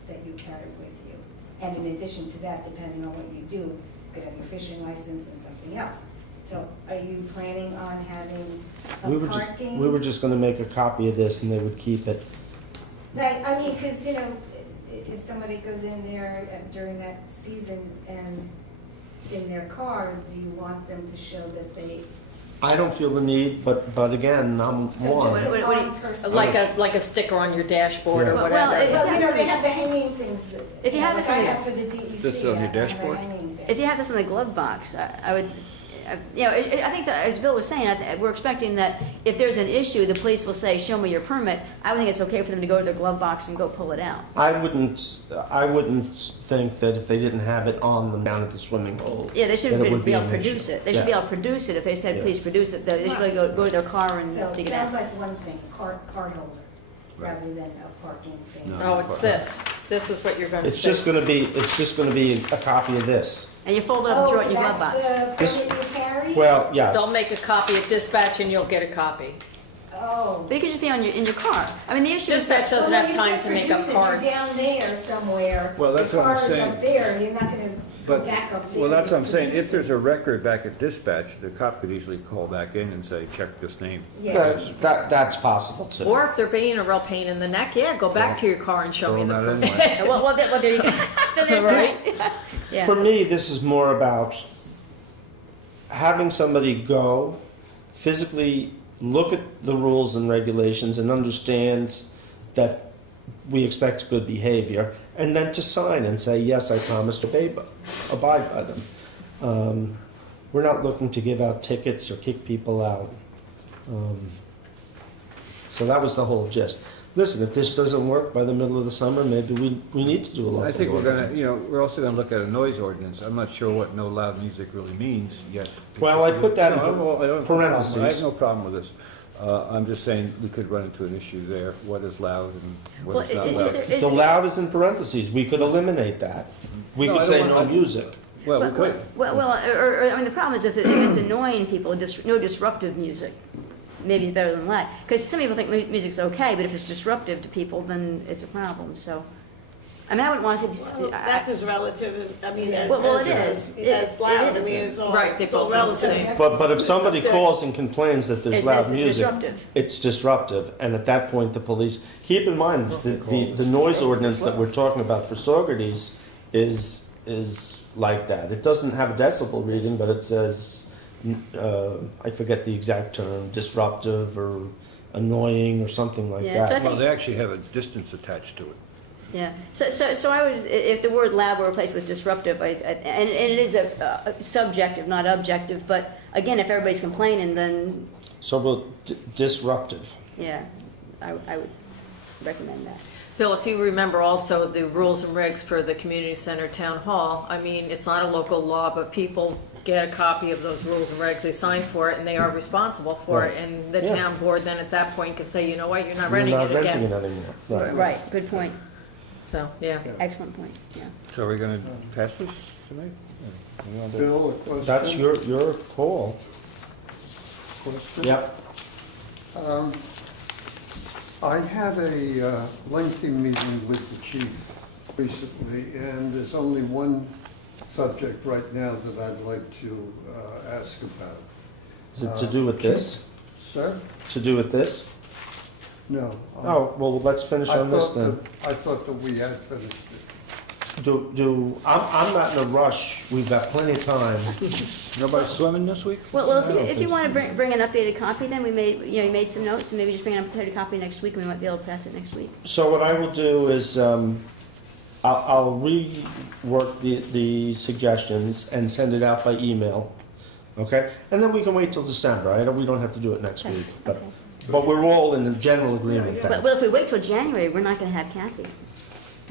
that you carry with you. And in addition to that, depending on what you do, you could have your fishing license and something else. So are you planning on having We a were just, parking? we were just gonna make a copy of this and they would keep it. Right, I mean, because, you know, if somebody goes in there during that season and in their car, do you want them to show that they, I don't feel the need, but again, I'm so just one. the What- one person? Like a sticker on your dashboard or Yeah. Well, whatever. Well, you know, they have the hanging things that, If you have like this I on have for the DEC. This on your I have a dashboard? hanging thing. If you have this in the glove box, I would, you know, I think that, as Bill was saying, we're expecting that if there's an issue, the police will say, show me your permit. I would think it's okay for them to go to their glove box and go pull it out. I wouldn't think that if they didn't have it on them down at the swimming hole. Yeah, they that shouldn't it would be able an to produce issue. it. They should be Yeah. able to produce it if they said, Yeah. please produce it. They should really go to their car and So dig it it out. sounds like one thing, card holder, rather than a parking thing. No. Oh, it's this. This is what you're gonna It's say. just gonna be a copy of this. And you fold it up and throw it in your glove box. Oh, so that's This- the permit you carry? Well, yes. They'll make a copy at dispatch and you'll get a copy. Oh. But it could just be on in your car. I mean, the issue is Dispatch that, doesn't Well, no, have you time can't to make up produce it. cards. You're down there somewhere. Well, that's what I'm The car is saying. up there, you're not gonna go But, back up there. well, that's what I'm to saying, produce if there's it. a record back at dispatch, the cop could easily call back in and say, check this name. Yeah. That's possible too. Or if they're being a real pain in the neck, yeah, go back to your car and show me Throw the 'em out permit. anyway. well, there you go. Then there's this. Yeah. For me, this is more about having somebody go, physically look at the rules and regulations and understand that we expect good behavior, and then to sign and say, yes, I promise to abide by them. We're not looking to give out tickets or kick people out. So that was the whole gist. Listen, if this doesn't work by the middle of the summer, maybe we need to do a local I think we're ordinance. gonna, you know, we're also gonna look at a noise ordinance. I'm not sure what no loud music really means yet. Well, I put that in No, well, I don't have a problem. parentheses. I have no problem with this. I'm just saying we could run into an issue there, what is loud and Well, what is not is loud. there- The loud is in parentheses. We could eliminate that. We No, could I say don't no want- music. Well, we could. I mean, the problem is if it's annoying people, no disruptive music. Maybe it's better than that. Because some people think music's okay, but if it's disruptive to people, then it's a problem, so. I mean, I wouldn't want to say, Well, that's as relative as, I mean, as. Well, as- it is. As loud, I It mean, is. it's all, Right, they it's all both sound the relative. same. But if somebody calls and complains that there's loud it's music, disruptive. it's disruptive. And at that point, the police, keep in mind, the noise ordinance that we're talking about for Saugerties is like that. It doesn't have a decibel reading, but it says, I forget the exact term, disruptive or annoying or something like Yeah, so I that. think- Well, they actually have a distance attached to it. Yeah, so I would, if the word loud were replaced with disruptive, and it is a subjective, not objective, but again, if everybody's complaining, then, So we'll, disruptive. yeah, I would recommend that. Bill, if you remember also the rules and regs for the community center town hall, I mean, it's not a local law, but people get a copy of those rules and regs, they sign for it, and they are responsible for it, and the Yeah. town board then at that point can say, you know what, you're not We're renting not it renting again. it anymore. Right. Right, good point, So, yeah. excellent point, yeah. So are we gonna pass this tonight? We wanna do- Bill, a question? That's your call. Question? Yep. I had a lengthy meeting with the chief recently, and there's only one subject right now that I'd like to ask about. Is it to do with this? Sir? To do with this? No. Oh, well, let's finish on this then. I thought that we had finished it. I'm not in a rush. We've got plenty of time. Nobody swimming this week? Well, I don't if you think want to bring an updated copy, then we made some notes, and maybe just bring an updated copy next week, and we might be able to pass it next week. So what I will do is, I'll rework the suggestions and send it out by email, okay? And then we can wait till December. We don't have to do it next Okay, week, but okay. we're all in a general agreement But then. well, if we wait till January, we're not going to have Kathy.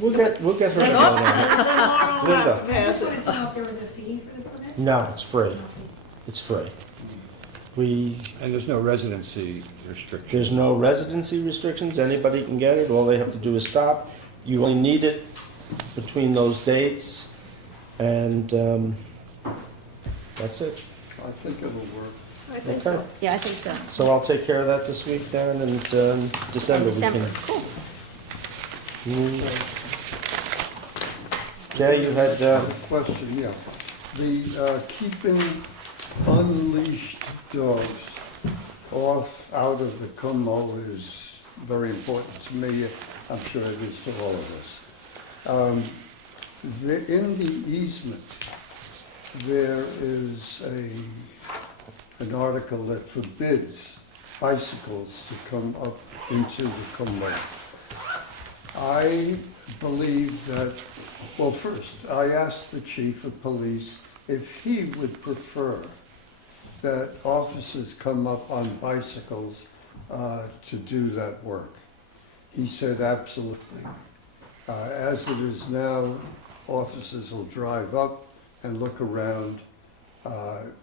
We'll get her to vote on it. Then Laura will have to pass I just it. wanted to know if there was a fee for the permit? No, it's free. It's free. And there's no residency restriction. There's no residency restrictions. Anybody can get it. All they have to do is stop. You only need it between those dates, and that's it. I think it'll work. I think Okay. so. Yeah, I think so. So I'll take care of that this week then, and December we December, can. cool. Jay, you had, Question, yeah. The keeping unleashed dogs out of the Como is very important to me. I'm sure it is to all of us. In the easement, there is an article that forbids bicycles to come up into the Como. I believe that, well, first, I asked the chief of police if he would prefer that officers come up on bicycles to do that work. He said absolutely. As it is now, officers will drive up and look around.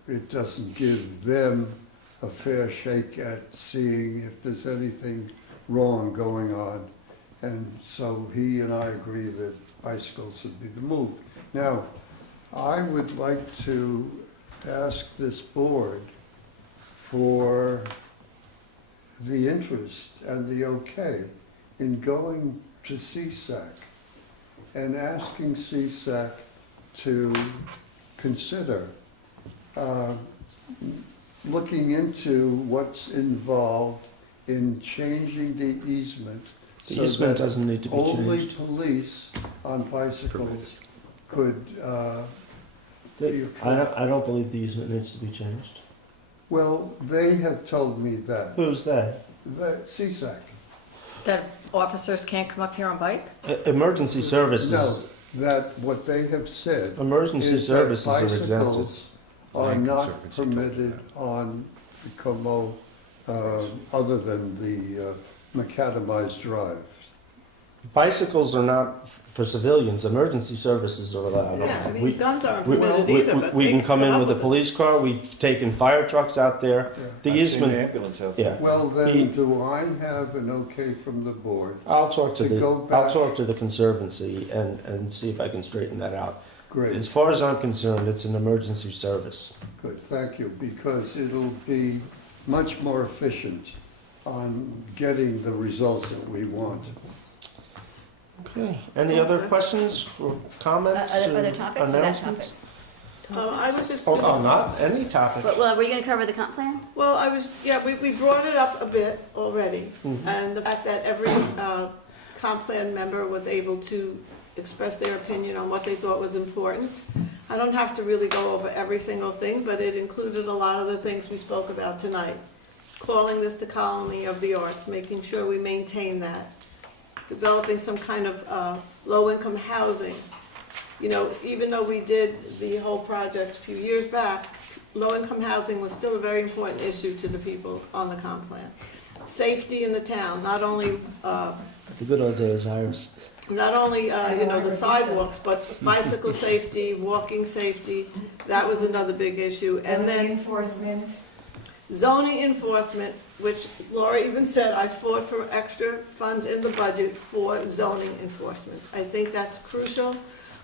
It doesn't give them a fair shake at seeing if there's anything wrong going on. And so he and I agree that bicycles should be the move. Now, I would like to ask this board for the interest and the okay in going to CSAC and asking CSAC to consider looking into what's involved in changing the easement. the so easement that doesn't need to be only changed. police on bicycles could be I don't believe the easement needs to be changed. Well, they have told me that. Who's that? The CSAC. That officers can't come up here on bike? Emergency services, No, that what they have said emergency is that services are exempted. bicycles are Land not Conservancy told me permitted on the Como, other than the macadamized drive. Bicycles are not for civilians, emergency services are allowed. Yeah, I We- mean, guns aren't We, permitted we- either, but we they can come in up with a it. police car, we've taken fire trucks out there. The I've seen easement, ambulance out yeah. there. Well, He- then, do I have an okay from the board? I'll talk to To go I'll back- talk to the Conservancy and see if I can straighten that out. Great, As far as I'm concerned, it's an emergency service. good, thank you, because it'll be much more efficient on getting the results that we want. Okay, any other Okay. questions or comments? Other or topics or that announcements? I was just. Oh, not any topic. Well, were you gonna cover the comp plan? Well, we brought it up a bit already, Mhm. and the fact that every comp plan member was able to express their opinion on what they thought was important. I don't have to really go over every single thing, but it included a lot of the things we spoke about tonight. Calling this the colony of the arts, making sure we maintain that. Developing some kind of low-income housing. You know, even though we did the whole project a few years back, low-income housing was still a very important issue to the people on the comp plan. Safety in the town, not only, The good old days, Iris. the sidewalks, but bicycle safety, walking safety, that was another big issue. And then enforcement. zoning enforcement, which Laura even said, I fought for extra funds in the budget for zoning enforcement. I think that's crucial.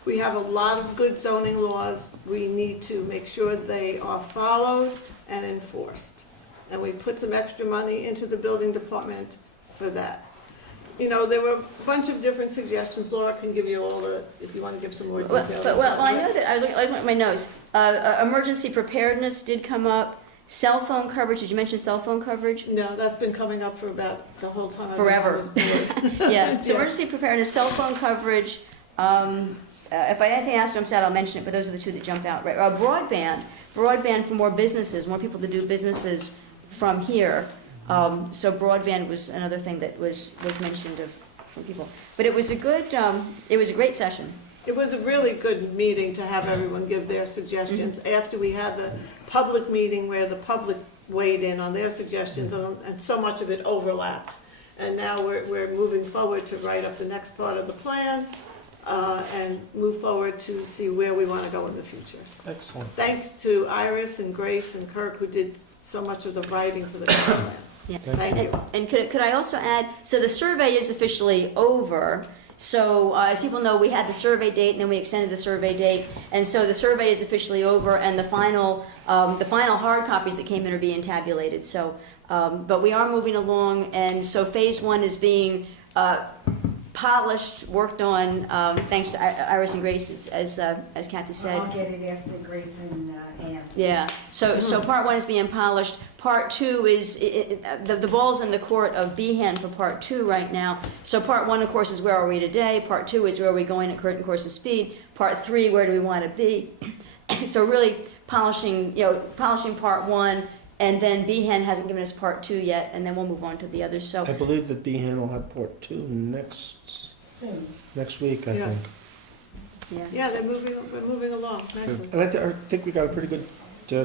We have a lot of good zoning laws. We need to make sure they are followed and enforced. And we put some extra money into the building department for that. You know, there were a bunch of different suggestions. Laura can give you all the, if you want to give some more details. Well, I know that, I was looking at my notes. Emergency preparedness did come up. Cell phone coverage, did you mention cell phone coverage? No, that's been coming up for about the whole time. I've been Forever. on this board. Yeah, so Yeah. emergency preparedness, cell phone coverage. If I had anything else jumps out, I'll mention it, but those are the two that jump out. Right. Broadband for more businesses, more people to do businesses from here. So broadband was another thing that was mentioned from people. But it was a great session. It was a really good meeting to have everyone give their suggestions after we had the public meeting where the public weighed in on their suggestions, and so much of it overlapped. And now we're moving forward to write up the next part of the plan and move forward to see where we want to go in the future. Excellent. Thanks to Iris and Grace and Kirk, who did so much of the writing for the plan. Yeah. Thank you. And could I also add, so the survey is officially over. So as people know, we had the survey date, and then we extended the survey date, and so the survey is officially over, and the final hard copies that came in are being tabulated. So, but we are moving along, and so phase 1 is being polished, worked on, thanks to Iris and Grace, as Kathy said. I'll get it after Grace and Ann. Yeah, so part 1 is being polished. Part 2 is, the ball's in the court of Behan for part 2 right now. So part 1, of course, is where are we today? Part 2 is where are we going at current course of speed? Part 3, where do we want to be? So really polishing part 1, and then Behan hasn't given us part 2 yet, and then we'll move on to the others. So I believe that Behan will have part 2 next week, I Yeah. think. Yeah, we're moving along nicely. And I think we got a pretty good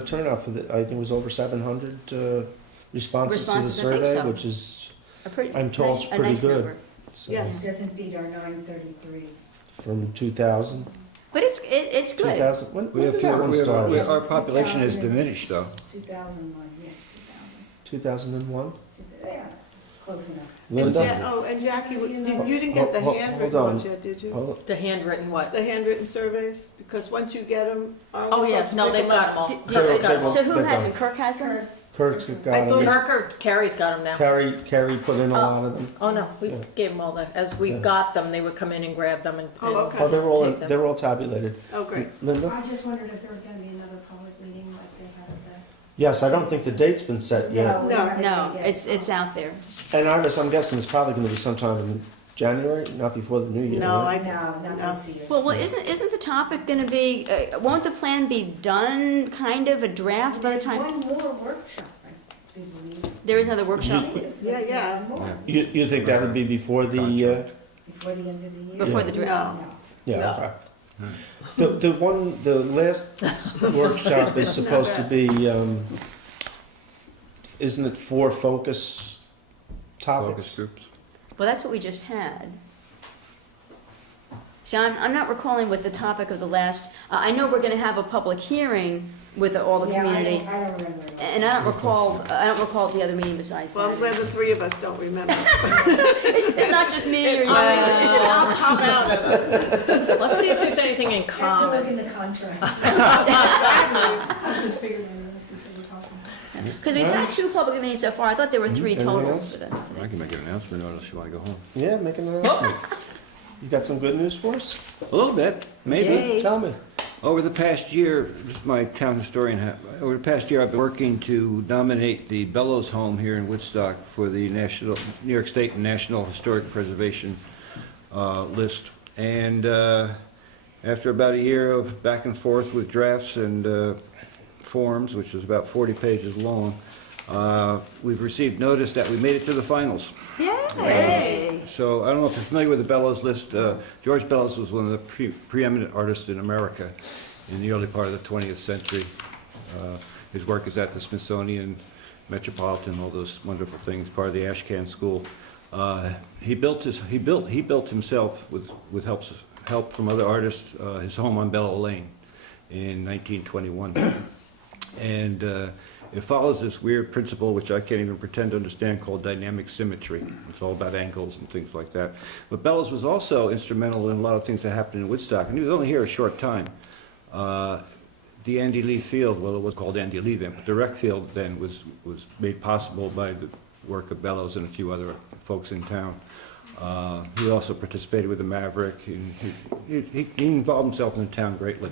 turnout for I think it was over 700 responses to the Responses, I think survey, so. which is, a pretty, I'm told, nice, it's a pretty nice good. number. So, Yeah. It doesn't beat our 933. from 2000. But it's good. 2000. When We have did that one start? our population has diminished, though. 2001, yeah, 2001. 2000. Yeah, close enough. Linda? And Jackie, you didn't get the Hold handwritten on. ones yet, did you? Hold The handwritten what? The handwritten surveys? Because once you get them, Oh, yeah, no, they've got them all. D- d- Kirk said, So who they've has got them? Kirk has them? Kirk's I got thought- them. Kirk or Carrie's got them now. Carrie put in a lot of them. Oh, no, we Yeah. gave them all as we Yeah. got them, they would come in and grab them and. Oh, okay. Oh, take them. they're all tabulated. Oh, great. Linda? I just wondered if there was gonna be another public meeting like they had at Yes, I don't think the date's been set yet. we No. haven't No, yet. it's out there. And Iris, I'm guessing it's probably going to be sometime in January, not before the new year. No, right? No, not No. this year. Well, isn't the topic going to be? Won't the plan be done? Kind of a draft by the There's time one more workshop, I do believe. there is another I workshop think it's Yeah, supposed to be yeah. one more You think that would be before the? before the end of the year. before Yeah. the draft. No. Yeah. No. Okay. The last workshop is supposed to be. Isn't it 4 focus topics? groups. Well, that's what we just had. See, I'm not recalling what the topic of the last. I know we're going to have a public hearing with all the Yeah, community, I don't remember. and I don't recall the other meeting besides Well, I'm glad that. the 3 of us don't remember. It's not just me or you. I'll pop out at us. Let's see if there's anything in I have to look common. in the contract. I just figured maybe this is what we're talking about. Because we've had 2 public meetings so far. I thought there were 3 Anything total. else? I can make an announcement, unless you want to go home. Yeah, make an announcement. You got some good news for us? A little bit, maybe. Yay. Tell me. Over the past year, this is my town historian hat, over the past year, I've been working to nominate the Bellows home here in Woodstock for the New York State and National Historic Preservation list. And after about a year of back and forth with drafts and forms, which is about 40 pages long, we've received notice that we made it to the finals. Yay! So I don't know if you're familiar with the Bellows list. George Bellows was one of the preeminent artists in America in the early part of the 20th century. His work is at the Smithsonian, Metropolitan, all those wonderful things, part of the Ashcan School. He built himself with help from other artists, his home on Bellow Lane in 1921. And it follows this weird principle, which I can't even pretend to understand, called dynamic symmetry. It's all about angles and things like that. But Bellows was also instrumental in a lot of things that happened in Woodstock, and he was only here a short time. The Andy Lee Field, well, it was called Andy Lee then, but the rec field then was made possible by the work of Bellows and a few other folks in town. He also participated with the Maverick, and he involved himself in the town greatly.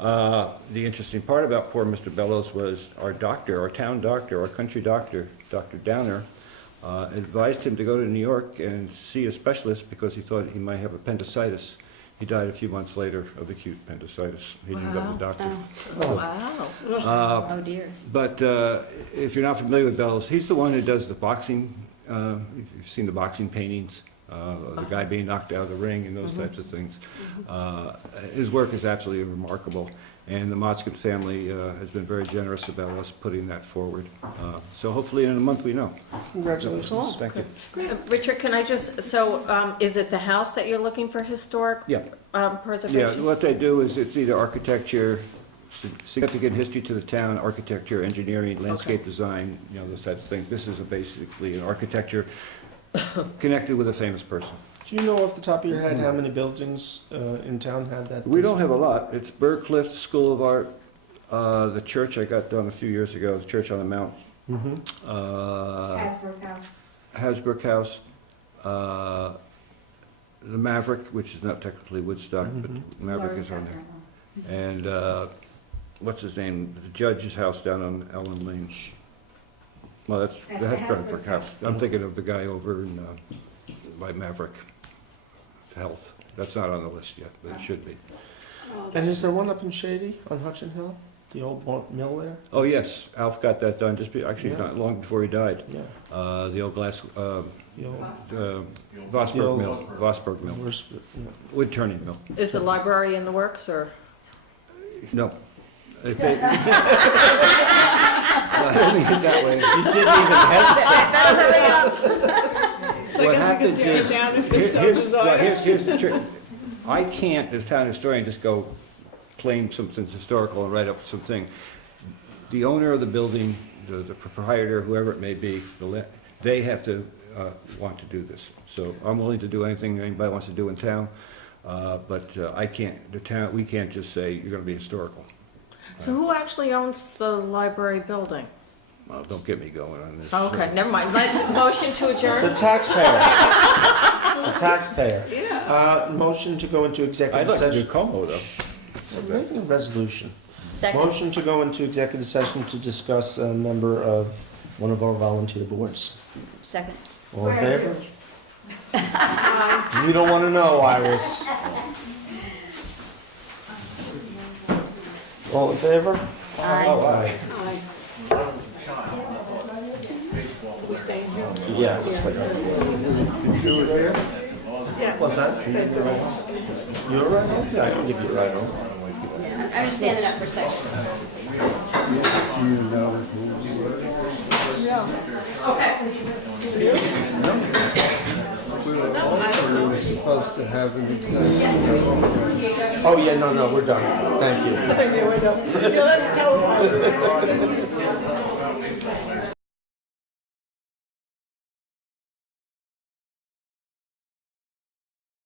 The interesting part about poor Mr. Bellows was our doctor, our town doctor, our country doctor, Dr. Downer, advised him to go to New York and see a specialist because he thought he might have appendicitis. He died a few months later of acute appendicitis. He didn't go to the doctor. Wow. Oh dear. But if you're not familiar with Bellows, he's the one who does the boxing. You've seen the boxing paintings, the guy being knocked out of the ring and those types of things. His work is absolutely remarkable, and the Motzkin family has been very generous about us putting that forward. So hopefully in a month we know. Congratulations. Thank you. Richard, can I just, is it the house that you're looking for historic Yeah. preservation? Yeah, what they do is it's either architecture, significant history to the town, architecture, engineering, landscape design, those types of things. This is basically an architecture connected with a famous person. Do you know off the top of your head how many buildings in town have that? We don't have a lot. It's Burr Cliff School of Art, the church I got done a few years ago, the church on the mount, Mm-hmm. Hasbrook House. Hasbrook House, the Maverick, which is not technically Woodstock, but Maverick is on there. And what's his name? The judge's house down on Ellen Lane. Well, that's the That's the Hasbrook Hasbrook House. I'm thinking of the guy over in, by Maverick Health. That's not on the list yet, but it should be. And is there one up in Shady on Hutchin Hill? The old mill there? Oh, yes, Alf got that done, actually Yeah. not long before he died. Yeah. The old glass, The old, Vosburg Mill, Vosburg Mill, where's- yeah. wood turning mill. Is the library in the works, or? No. If they- I didn't mean it that way. You didn't even hesitate. So I What guess we happens could tear it is, down if they so here's desire. here's the trick. I can't, as town historian, just go claim something's historical and write up something. The owner of the building, the proprietor, whoever it may be, they have to want to do this. So I'm willing to do anything anybody wants to do in town, but I can't, we can't just say, you're gonna be historical. So who actually owns the library building? Well, don't get me going on this. Okay, never mind. Let's motion to The adjourn. taxpayer. The taxpayer. Motion to go into I'd executive like to do session. Como, though. We're making a resolution. Second. Motion to go into executive session to discuss a member of one of our volunteer boards. Second. All in favor? You don't want to know, Iris. All in favor? Aye. Oh, aye. We staying here? Yeah, it's like. Yes. What's that? You're right on? Yeah, I can give you a ride home. I'm just standing up for a second. Do you know who you were? We were supposed to have an executive. Oh, yeah, no, we're done. Thank you. Okay, we're done. So let's tell them.